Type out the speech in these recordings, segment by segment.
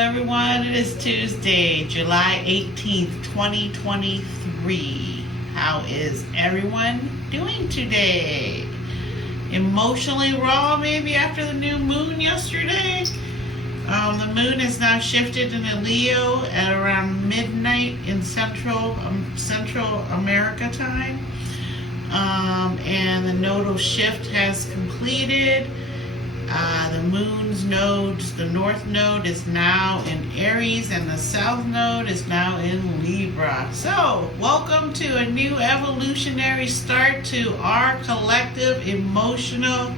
everyone. It is Tuesday, July 18th, 2023. How is everyone doing today? Emotionally raw, maybe after the new moon yesterday? The moon is now shifted into Leo at around midnight in Central America time. And the nodal shift has completed. The moon's nodes, the north node is now in Aries and the south node is now in Libra. So, welcome to a new evolutionary start to our collective emotional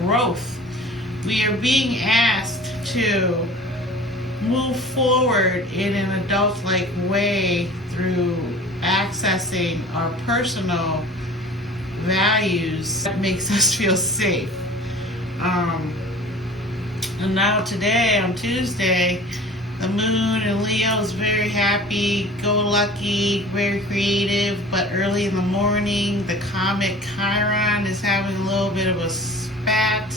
growth. We are being asked to move forward in an adult-like way through accessing our personal values that makes us feel safe. And now today, on Tuesday, the moon in Leo is very happy, go lucky, very creative, but early in the morning, the comet Chiron is having a little bit of a spat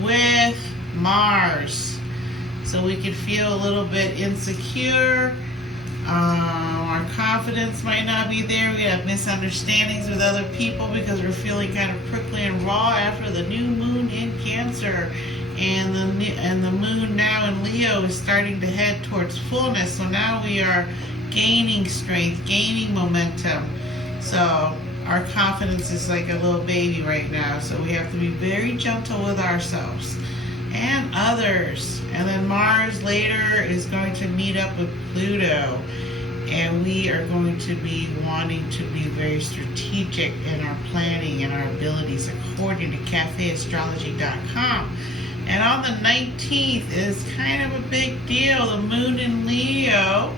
with Mars. So we could feel a little bit insecure. Our confidence might not be there. We have misunderstandings with other people because we're feeling kind of prickly and raw after the new moon in Cancer. And the moon now in Leo is starting to head towards fullness. So now we are gaining strength, gaining momentum. So our confidence is like a little baby right now. So we have to be very gentle with ourselves and others. And then Mars later is going to meet up with Pluto. And we are going to be wanting to be very strategic in our planning and our abilities according to cafeastrology.com. And on the 19th is kind of a big deal. The moon in Leo,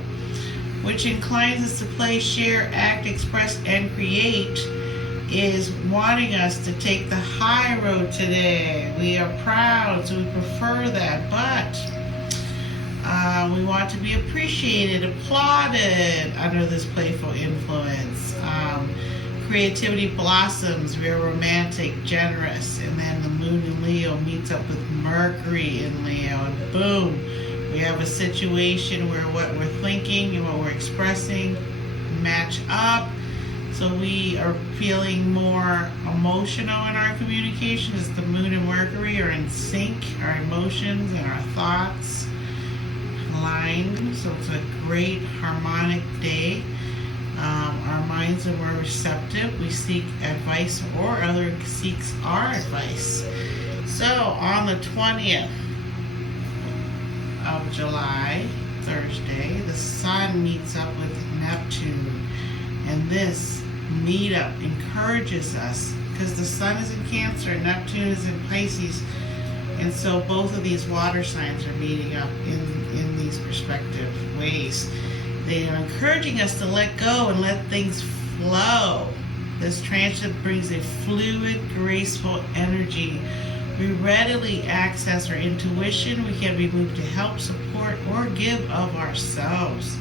which inclines us to play, share, act, express, and create, is wanting us to take the high road today. We are proud, so we prefer that, but we want to be appreciated, applauded under this playful influence. Creativity blossoms, we're romantic, generous, and then the moon in Leo meets up with Mercury in Leo, and boom, we have a situation where what we're thinking and what we're expressing match up. So we are feeling more emotional in our communication as the moon and Mercury are in sync, our emotions and our thoughts aligned. So it's a great harmonic day. Our minds are more receptive. We seek advice or other seeks our advice. So on the 20th of July, Thursday, the sun meets up with Neptune. And this meetup encourages us because the sun is in Cancer, Neptune is in Pisces. And so both of these water signs are meeting up in these respective ways. They are encouraging us to let go and let things flow. This transit brings a fluid, graceful energy. We readily access our intuition. We can be moved to help, support, or give of ourselves.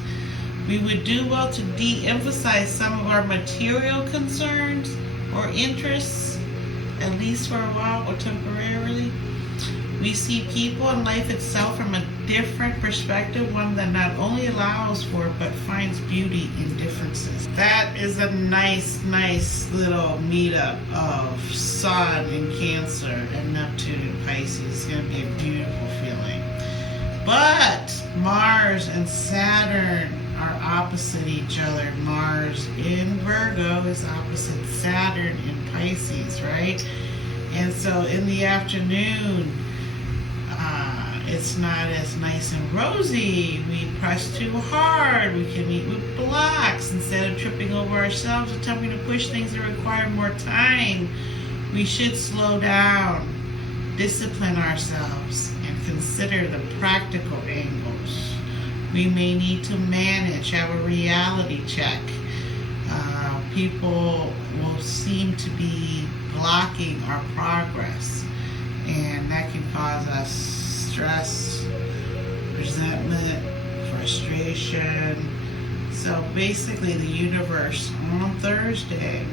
We would do well to de-emphasize some of our material concerns or interests, at least for a while or temporarily. We see people and life itself from a different perspective, one that not only allows for but finds beauty in differences. That is a nice little meetup of Sun in Cancer and Neptune in Pisces. It's going to be a beautiful feeling. But Mars and Saturn are opposite each other. Mars in Virgo is opposite Saturn in Pisces, right? And so in the afternoon, it's not as nice and rosy. We press too hard. We can meet with blocks instead of tripping over ourselves, attempting to push things that require more time. We should slow down, discipline ourselves, and consider the practical angles. We may need to manage, have a reality check. People will seem to be blocking our progress, and that can cause us stress, resentment, frustration. So basically the universe on Thursday,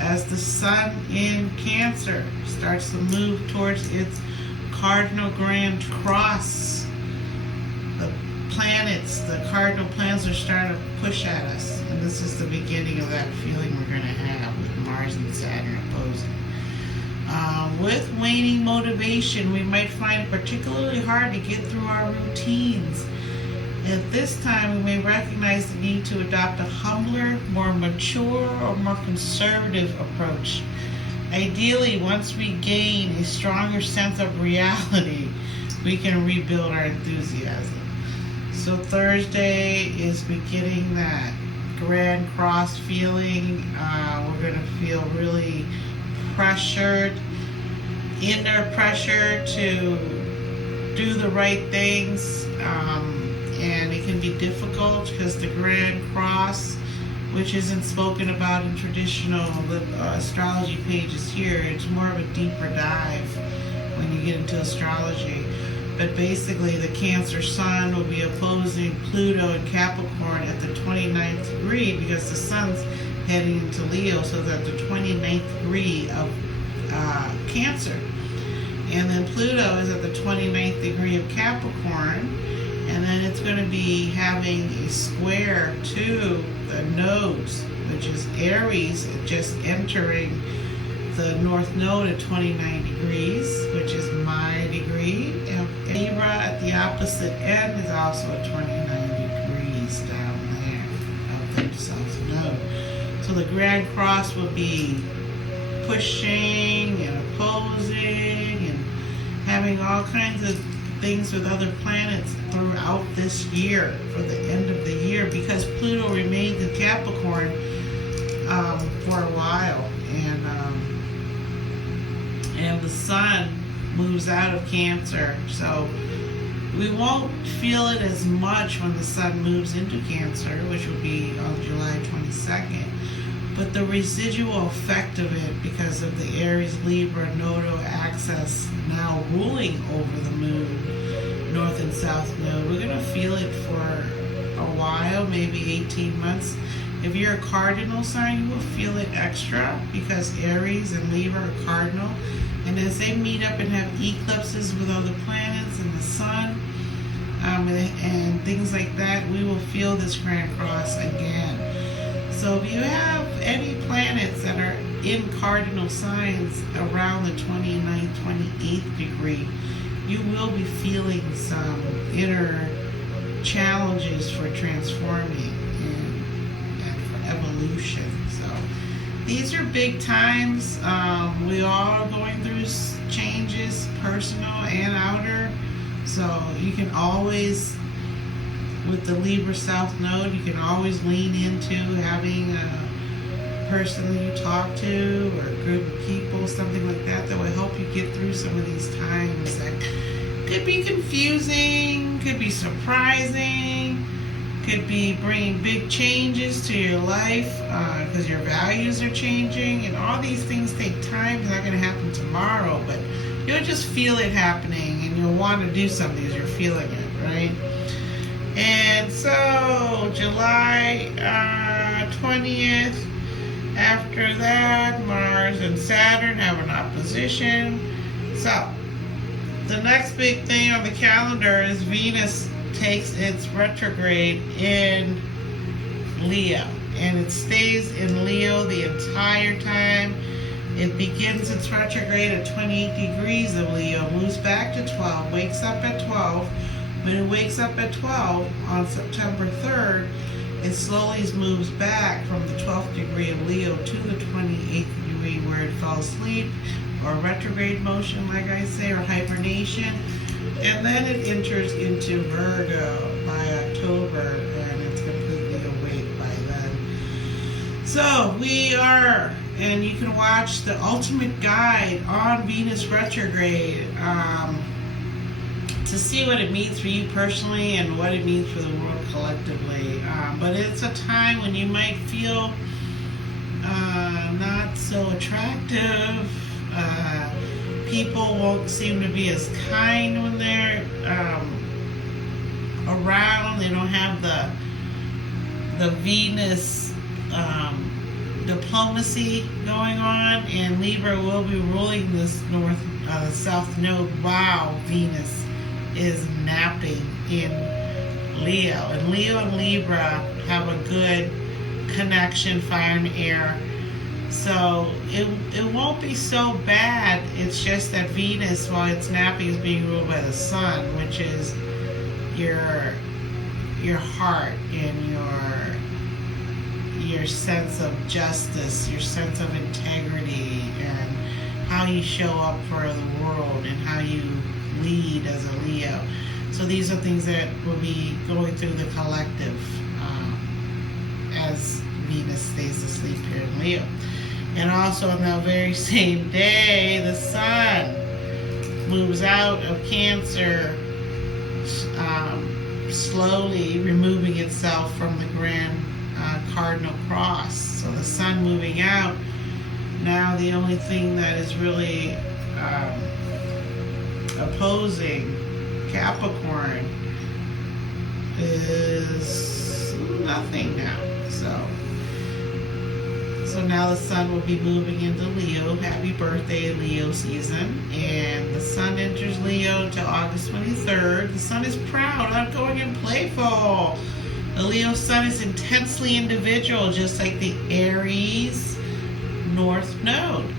as the sun in Cancer starts to move towards its cardinal grand cross planets, the cardinal planets are starting to push at us. And this is the beginning of that feeling we're going to have with Mars and Saturn opposing. With waning motivation, we might find it particularly hard to get through our routines. At this time, we may recognize the need to adopt a humbler, more mature, or more conservative approach. Ideally, once we gain a stronger sense of reality, we can rebuild our enthusiasm. So Thursday is beginning that Grand Cross feeling. We're going to feel really pressured, inner pressure to do the right things, and it can be difficult because the Grand Cross, which isn't spoken about in traditional astrology pages here, it's more of a deeper dive when you get into astrology. But basically, the Cancer Sun will be opposing Pluto and Capricorn at the 29th degree because the Sun's heading into Leo, so that the 29th degree of Cancer. And then Pluto is at the 29th degree of Capricorn, and then it's going to be having a square to the nodes, which is Aries, just entering the North Node at 29 degrees, which is my degree. And Libra at the opposite end is also at 29 degrees down there of the South Node. So the Grand Cross will be pushing and opposing and having all kinds of things with other planets throughout this year for the end of the year, because Pluto remains in Capricorn for a while, and the Sun moves out of Cancer, so we won't feel it as much when the Sun moves into Cancer, which will be on July 22nd. But the residual effect of it, because of the Aries Libra nodal axis now ruling over the moon, North and South node, we're going to feel it for a while, maybe 18 months. If you're a cardinal sign, you will feel it extra because Aries and Libra are cardinal. And as they meet up and have eclipses with other planets and the Sun, and things like that, we will feel this Grand Cross again. So if you have any planets that are in cardinal signs around the 29th, 28th degree, you will be feeling some inner challenges for transforming and for evolution. So these are big times. We all are going through changes, personal and outer. So you can always, with the Libra South Node, you can always lean into having a person that you talk to or a group of people, something like that, that will help you get through some of these times that could be confusing, could be surprising, could be bringing big changes to your life because your values are changing, and all these things take time. It's not going to happen tomorrow, but you'll just feel it happening and you'll want to do something as you're feeling it, right? And so July 20th, after that, Mars and Saturn have an opposition. So the next big thing on the calendar is Venus takes its retrograde in Leo, and it stays in Leo the entire time. It begins its retrograde at 28 degrees of Leo, moves back to 12, wakes up at 12. When it wakes up at 12 on September 3rd, it slowly moves back from the 12th degree of Leo to the 28th degree where it fell asleep, or retrograde motion, like I say, or hibernation. And then it enters into Virgo by October, and it's completely awake by then. So we are, and you can watch the ultimate guide on Venus retrograde to see what it means for you personally and what it means for the world collectively. But it's a time when you might feel not so attractive. People won't seem to be as kind when they're around. They don't have the Venus diplomacy going on, and Libra will be ruling this South node while Venus is napping in Leo. And Leo and Libra have a good connection, fire and air. So it won't be so bad. It's just that Venus, while it's napping, is being ruled by the sun, which is your heart and your sense of justice, your sense of integrity, and how you show up for the world and how you lead as a Leo. So these are things that will be going through the collective as Venus stays asleep here in Leo. And also on that very same day, the sun moves out of Cancer, slowly removing itself from the grand cardinal cross. So the sun moving out, now the only thing that is really opposing Capricorn is nothing now. So now the sun will be moving into Leo. Happy birthday, Leo season. And the sun enters Leo until August 23rd. The sun is proud, outgoing, and playful. The Leo sun is intensely individual, just like the Aries North Node.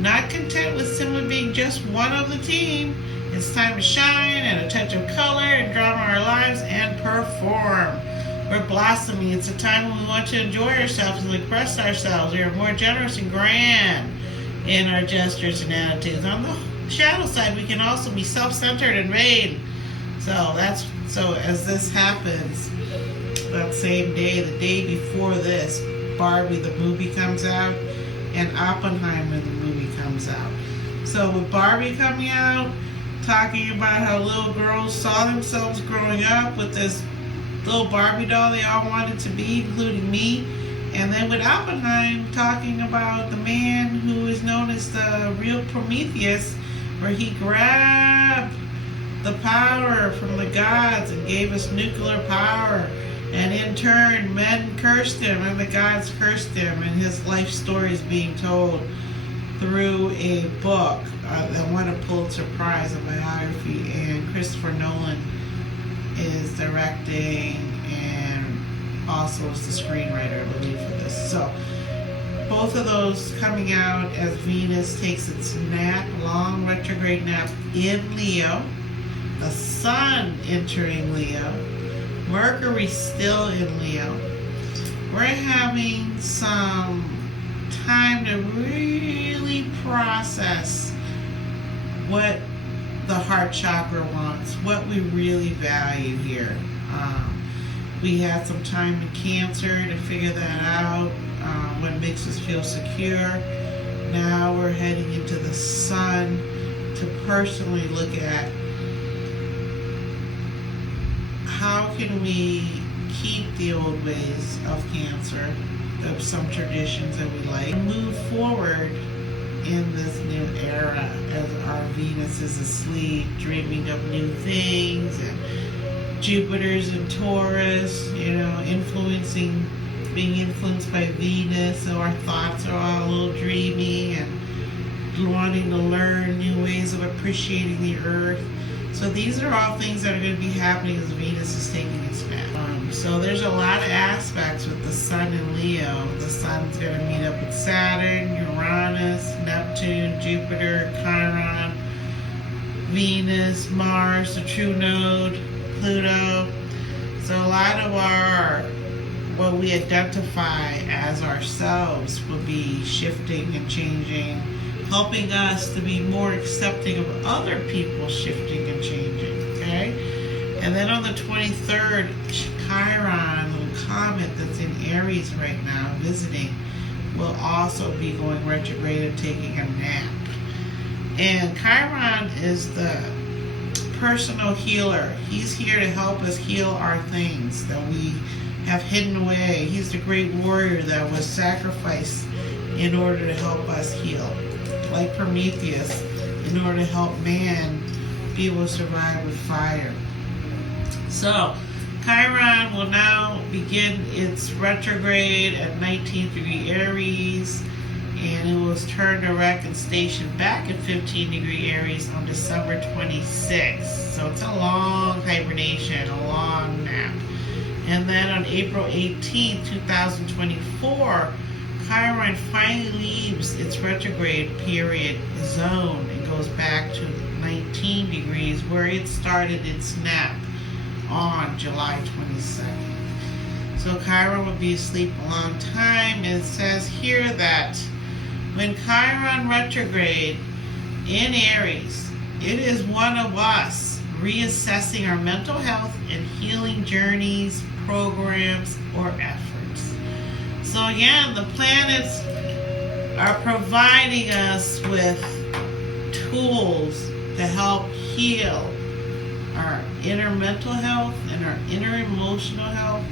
Not content with simply being just one of the team, it's time to shine, and a touch of color and drama in our lives, and perform. We're blossoming. It's a time when we want to enjoy ourselves and express ourselves. We are more generous and grand in our gestures and attitudes. On the shadow side, we can also be self-centered and vain. So as this happens, that same day, the day before this, Barbie the movie comes out, and Oppenheimer the movie comes out. So with Barbie coming out, talking about how little girls saw themselves growing up with this little Barbie doll they all wanted to be, including me. And then with Oppenheimer talking about the man who is known as the real Prometheus, where he grabbed the power from the gods and gave us nuclear power. And in turn, men cursed him and the gods cursed him, and his life story is being told through a book that won a Pulitzer Prize, a biography, and Christopher Nolan is directing and also is the screenwriter, I believe, for this. So both of those coming out as Venus takes its nap, long retrograde nap in Leo, the sun entering Leo, Mercury still in Leo. We're having some time to really process what the heart chakra wants, what we really value here. We had some time in Cancer to figure that out, what makes us feel secure. Now we're heading into the sun to personally look at how can we keep the old ways of Cancer, of some traditions that we like, move forward in this new era as our Venus is asleep, dreaming of new things, and Jupiter's in Taurus, being influenced by Venus, so our thoughts are all a little dreamy and wanting to learn new ways of appreciating the earth. So these are all things that are going to be happening as Venus is taking its nap. So there's a lot of aspects with the sun in Leo. The sun's going to meet up with Saturn, Uranus, Neptune, Jupiter, Chiron, Venus, Mars, the true node, Pluto. So a lot of what we identify as ourselves will be shifting and changing, helping us to be more accepting of other people shifting and changing, okay? And then on the 23rd, Chiron, the comet that's in Aries right now, visiting, will also be going retrograde and taking a nap. And Chiron is the personal healer. He's here to help us heal our things that we have hidden away. He's the great warrior that was sacrificed in order to help us heal. Like Prometheus, in order to help man be able to survive with fire. So, Chiron will now begin its retrograde at 19th degree Aries, and it was turned direct and stationed back at 15 degree Aries on December 26th. So it's a long hibernation. hibernation, a long nap. And then on April 18th, 2024, Chiron finally leaves its retrograde period zone and goes back to 19 degrees where it started its nap on July 22nd. So Chiron will be asleep a long time. And it says here that when Chiron retrograde in Aries, it is one of us reassessing our mental health and healing journeys, programs, or efforts. So again, the planets are providing us with tools to help heal our inner mental health and our inner emotional health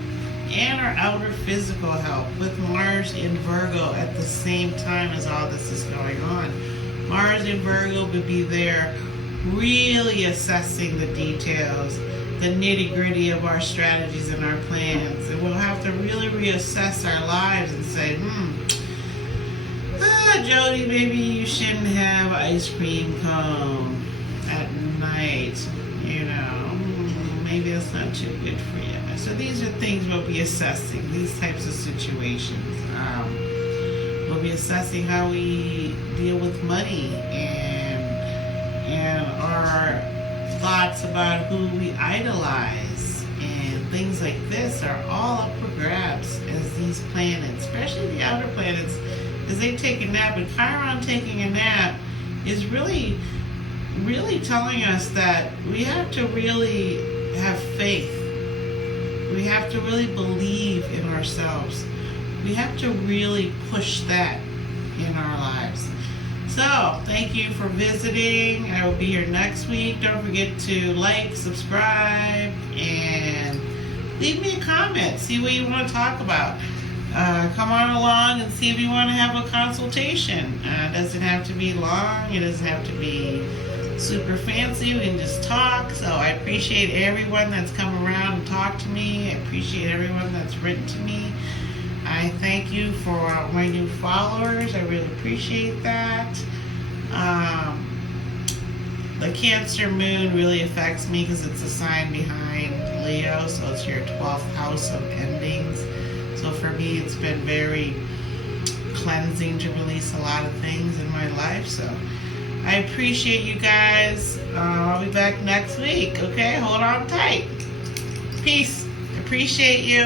and our outer physical health, with Mars in Virgo at the same time as all this is going on. Mars in Virgo would be there really assessing the details, the nitty-gritty of our strategies and our plans. And we'll have to really reassess our lives and say, Jody, maybe you shouldn't have ice cream cone at night. Maybe it's not too good for you. So these are things we'll be assessing, these types of situations. We'll be assessing how we deal with money and our thoughts about who we idolize, and things like this are all up for grabs as these planets, especially the outer planets, as they take a nap. And Chiron taking a nap is really telling us that we have to really have faith. We have to really believe in ourselves. We have to really push that in our lives. So, thank you for visiting. I will be here next week. Don't forget to like, subscribe, and leave me a comment. See what you want to talk about. Come on along and see if you want to have a consultation. It doesn't have to be long. It doesn't have to be super fancy. We can just talk. So I appreciate everyone that's come around and talked to me. I appreciate everyone that's written to me. I thank you for my new followers. I really appreciate that. The Cancer moon really affects me because it's a sign behind Leo, so it's your 12th house of endings. So for me, it's been very cleansing to release a lot of things in my life. So I appreciate you guys. I'll be back next week. Okay, hold on tight. Peace. Appreciate you.